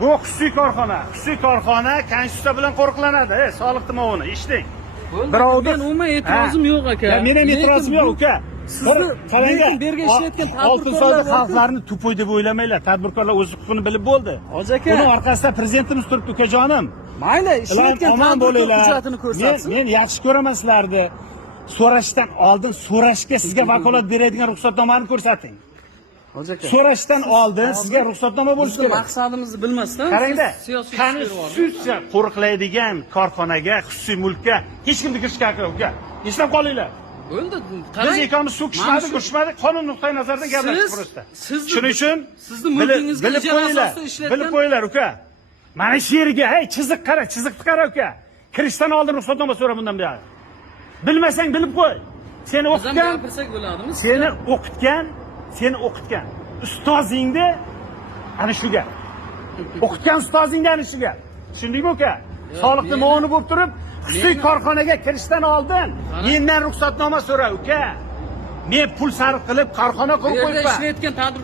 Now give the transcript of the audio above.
Bu xususiy korxona. Xususiy korxona konstitutsiya bilan qo'riqlanadi. Soliq to'lovini eshiting. Birovni Men umuman e'tirozim yo'q aka. Ya men ham e'tirozim yo'q uka. Sizni lekin bu yerga ishlayotgan Oltinsoyda tadbirkorlar xalqlarni tupoy deb o'ylamanglar. Tadbirkorlar o'z huquqini bilib bo'ldi. Hoji aka. Buni orqasida prezidentimiz turibdi ukajonim. Mayli, ishlayotgan Omon tadbirkor bo'linglar. hujjatini ko'rsatsin. Men yaxshi ko'raman sizlarni. So'rashdan oldin so'rashga sizga vakolat beradigan ruxsatnomani ko'rsating. Hoji aka. So'rashdan oldin sizga ruxsatnoma bo'lishi Bizni kerak. maqsadimizni bilmasdan Qarangda, siyosiy konstitutsiya qo'riqlaydigan korxonaga, xususiy mulkka hech kimni kirishga haqqi yo'q uka. Eslab qolinglar. Endi Biz ikkovimiz so'kishmadik, urushmadik, qonun nuqtai nazaridan gaplashdik burasida. Shuning uchun sizni mulkingizga bilib ijara qo'yinglar, asosida ishlatgan bilib qo'yinglar uka. Mana shu yerga, hey, chiziq qara, chiziqni qara uka. Kirishdan oldin ruxsatnoma so'ra bundan buyog'i. Bilmasang bilib qo'y. Seni Biz ham o'qitgan, gapirsak bo'ladimi? seni o'qitgan ustozingni ana shuga. O'qitgan ustozingni ana shuga. Tushundingmi uka? Soliqni muoni bo'lib turib, xususiy korxonaga kirishdan oldin mendan ruxsatnoma so'ra uka. Men pul sarf qilib korxona Bu qurib yerda qo'yibman. ishlayotgan tadbirkor